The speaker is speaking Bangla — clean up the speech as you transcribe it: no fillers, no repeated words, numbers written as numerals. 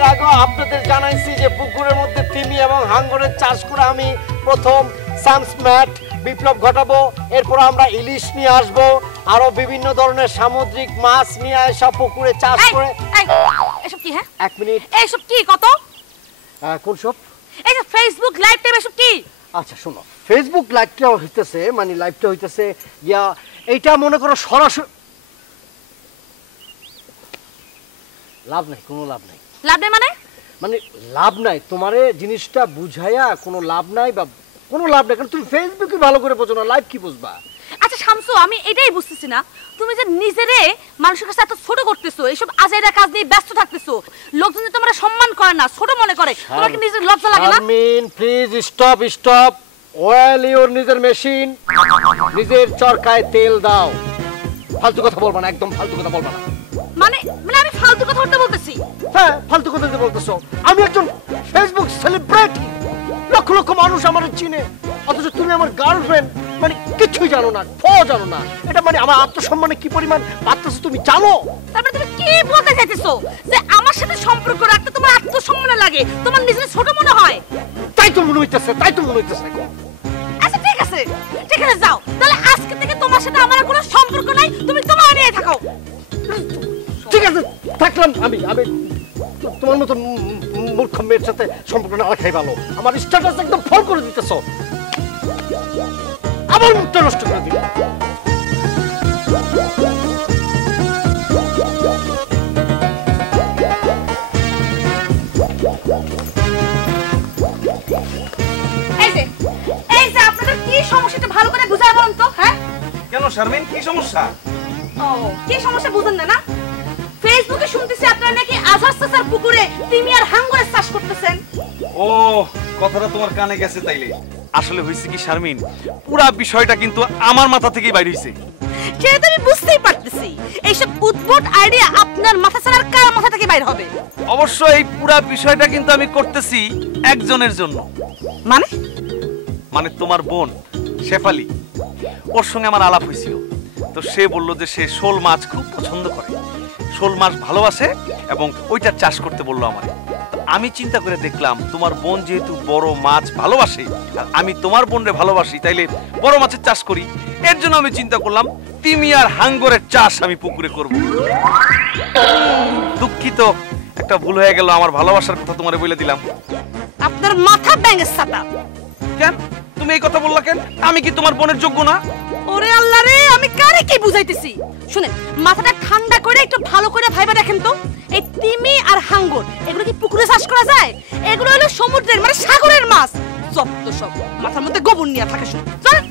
এর আগে আপনাদের জানাইছি যে পুকুরের মধ্যে তিমি এবং হাঙ্গরের চাষ করে আমি প্রথম সামস্ম্যাট বিপ্লব ঘটাবো। এরপর আমরা ইলিশ নিয়ে আসবো, আরো বিভিন্ন ধরনের সামুদ্রিক মাছ নিয়ে এসে পুকুরে চাষ করে। এসব কি? হ্যাঁ, 1 মিনিট। এসব কি? কত? কোন সব? এই যে ফেসবুক লাইভ টাইম, এসব কি? আচ্ছা শোনো, ফেসবুক লাইভটা হইতেছে মানে লাইভটা হইতেছে ইয়া, এইটা মনে করো সরাসরি লাভ নাই, কোনো লাভ নাই। লাভ নাই মানে? মানে লাভ নাই, তোমারে জিনিসটা বুঝাইয়া কোনো লাভ নাই বা কোনো লাভ নাই, কারণ তুমি ফেসবুকে ভালো করে বোঝো না, লাইভ কি বুঝবা? আচ্ছা শামসু, আমি এটাই বুঝতেছি না, তুমি যে নিজেরে মানুষের কাছে এত ছোট করতেছো, এইসব আজাইরা কাজ নিয়ে ব্যস্ত থাকতেছো, লোকজন যে তোমরা সম্মান করে না, ছোট মনে করে, তোমার কি নিজের লজ্জা লাগে না? Sharmin please stop. Oil your নিজের মেশিন, নিজের চরকায় তেল দাও। ফালতু কথা বলবা না, একদম ফালতু কথা বলবা না। মানে মানে আমি ফালতু কথা বলতেছি? হ্যাঁ, ফালতু কথা বলতেছো। আমি একজন ফেসবুক সেলিব্রিটি, লক্ষ লক্ষ মানুষ আমার চিনে, অথচ তুমি আমার গার্লফ্রেন্ড মানে কিছুই জানো না, জানো না। এটা মানে আমার আত্মসম্মানে কি পরিমাণ বাড়তেছে তুমি জানো? তারপরে তুমি কি বলতে চাইতেছো যে আমার সাথে সম্পর্ক রাখতে তোমার আত্মসম্মান লাগে, তোমার নিজের ছোট মনে হয়? তাই তো মনে হইতেছে। আচ্ছা ঠিক আছে যাও, তাহলে আজকে থেকে তোমার সাথে আমার কোনো সম্পর্ক নাই, তুমি তোমার নিয়ে থাকো। ঠিক আছে, থাকলাম। আমি তোমার মতো মূর্খ মেয়ের সাথে সম্পর্ক না রাখাই ভালো। আমার স্ট্যাটাস একদম ফল করে দিতেছো, আবার মুখটা নষ্ট করে দিল। এই যে আপনাদের কি সমস্যাটা ভালো করে বুঝায় বলুন তো। হ্যাঁ কেন শারমিন, কি সমস্যা? কি সমস্যা বুঝেন না? ফেসবুকে শুনতেছি আপনারা নাকি আজহার চাচার পুকুরে তিমি আর হাঙ্গরের চাষ করতেছেন। ও, কথাটা তোমার কানে গেছে তাইলে। আসলে হইছে কি শারমিন, পুরো বিষয়টা কিন্তু আমার মাথা থেকেই বাইরে হইছে। সেটা তো আমি বুঝতেই পারতেছি, এইসব উদ্ভট আইডিয়া আপনার মাথা ছাড়া আর কার মাথা থেকে বাইরে হবে? অবশ্য এই পুরো বিষয়টা কিন্তু আমি করতেছি একজনের জন্য। মানে তোমার বোন শেফালি, ওর সঙ্গে আমার আলাপ হয়েছিল। তো সে বললো যে সে শোল মাছ খুব পছন্দ করে, শোল মাছ ভালোবাসে এবং ওইটার চাষ করতে বললো আমার। আমি চিন্তা করে দেখলাম তোমার বোন যেহেতু বড় মাছ ভালোবাসে আর আমি তোমার বোনরে ভালোবাসি, তাইলে বড় মাছের চাষ করি। এর জন্য আমি চিন্তা করলাম তিমি আর হাঙ্গরের চাষ আমি পুকুরে করব। দুঃখিত, একটা ভুল হয়ে গেল, আমার ভালোবাসার কথা তোমারে বলে দিলাম। আপনার মাথা ব্যাঙের ছাতা। কেন তুমি এই কথা বললা কেন? আমি কি তোমার বোনের যোগ্য না? ওরে আল্লাহ রে, আমি কারে কি বুঝাইতেছি? শুনেন, মাথাটা ঠান্ডা করে একটু ভালো করে ভাইবা দেখেন তো, এই তিমি আর হাঙ্গর এগুলো কি পুকুরে চাষ করা যায়? এগুলো হলো সমুদ্রের মানে সাগরের মাছ। যত সব মাথার মধ্যে গোবর নিয়ে থাকে শুন। চলেন।